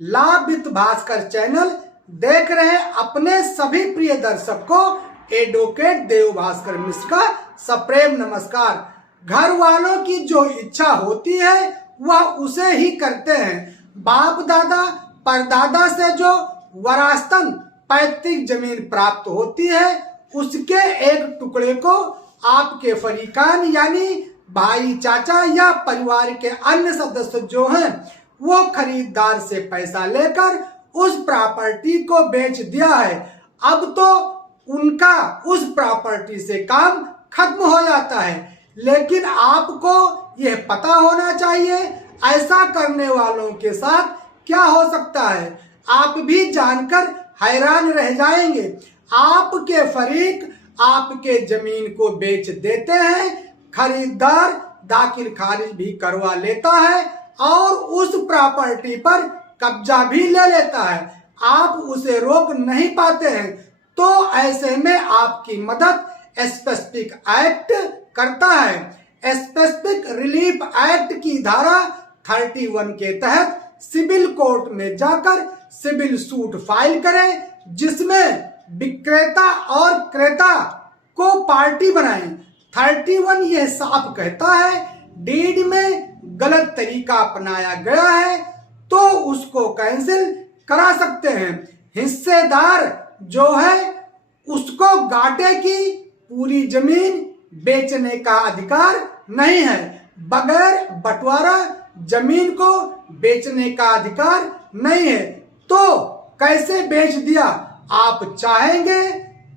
लाभ वित्त भास्कर चैनल देख रहे अपने सभी प्रिय दर्शक को एडवोकेट देव भास्कर मिश्र का सप्रेम नमस्कार। घर वालों की जो इच्छा होती है वह उसे ही करते हैं। बाप दादा परदादा से जो वरासतन पैतृक जमीन प्राप्त होती है उसके एक टुकड़े को आपके फरीकान यानी भाई चाचा या परिवार के अन्य सदस्य जो हैं वो खरीदार से पैसा लेकर उस प्रॉपर्टी को बेच दिया है। अब तो उनका उस प्रॉपर्टी से काम खत्म हो जाता है, लेकिन आपको यह पता होना चाहिए ऐसा करने वालों के साथ क्या हो सकता है। आप भी जानकर हैरान रह जाएंगे। आपके फरीक आपके जमीन को बेच देते हैं, खरीदार दाखिल खारिज भी करवा लेता है और उस प्रॉपर्टी पर कब्जा भी ले लेता है। आप उसे रोक नहीं पाते हैं, तो ऐसे में आपकी मदद स्पेसिफिक एक्ट करता है। स्पेसिफिक रिलीफ एक्ट की धारा 31 के तहत सिविल कोर्ट में जाकर सिविल सूट फाइल करें, जिसमें विक्रेता और क्रेता को पार्टी बनाएं। 31 यह साफ कहता है डीड में गलत तरीका अपनाया गया है तो उसको कैंसिल करा सकते हैं। हिस्सेदार जो है उसको घाटे की पूरी जमीन बेचने का अधिकार नहीं है। बगैर बंटवारा जमीन को बेचने का अधिकार नहीं है। तो कैसे बेच दिया? आप चाहेंगे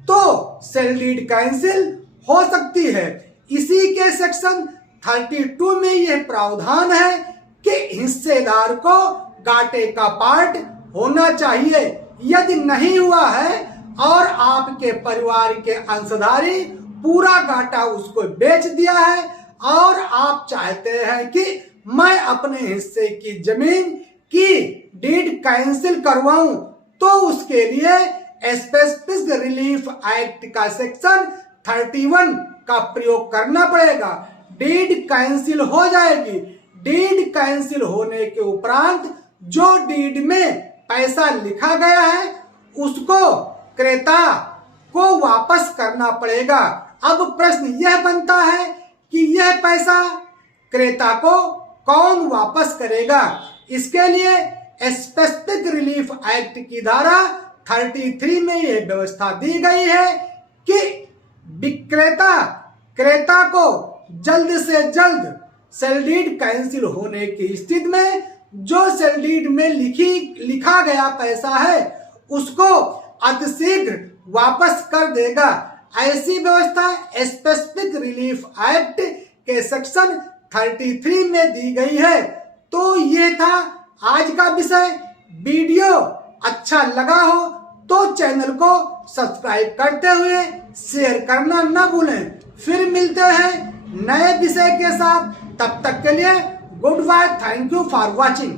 तो सेल डीड कैंसिल हो सकती है। इसी के सेक्शन 32 में यह प्रावधान है कि हिस्सेदार को घाटे का पार्ट होना चाहिए। यदि नहीं हुआ है और आपके परिवार के अंशधारी पूरा घाटा उसको बेच दिया है और आप चाहते हैं कि मैं अपने हिस्से की जमीन की डीड कैंसिल करवाऊं, तो उसके लिए स्पेसिफिक रिलीफ एक्ट का सेक्शन 31 का प्रयोग करना पड़ेगा। डीड कैंसिल हो जाएगी। डीड कैंसिल होने के उपरांत जो डीड में पैसा लिखा गया है उसको क्रेता को वापस करना पड़ेगा। अब प्रश्न यह बनता है कि यह पैसा क्रेता को कौन वापस करेगा। इसके लिए स्पेसिफिक रिलीफ एक्ट की धारा 33 में यह व्यवस्था दी गई है कि विक्रेता क्रेता को जल्द से जल्द सेल डीड कैंसिल होने की स्थिति में जो सेल डीड में लिखा गया पैसा है उसको अतिशीघ्र वापस कर देगा। ऐसी व्यवस्था स्पेसिफिक रिलीफ एक्ट के सेक्शन 33 में दी गई है। तो ये था आज का विषय। वीडियो अच्छा लगा हो तो चैनल को सब्सक्राइब करते हुए शेयर करना न भूलें। फिर मिलते हैं नए विषय के साथ। तब तक के लिए goodbye. Thank you for watching.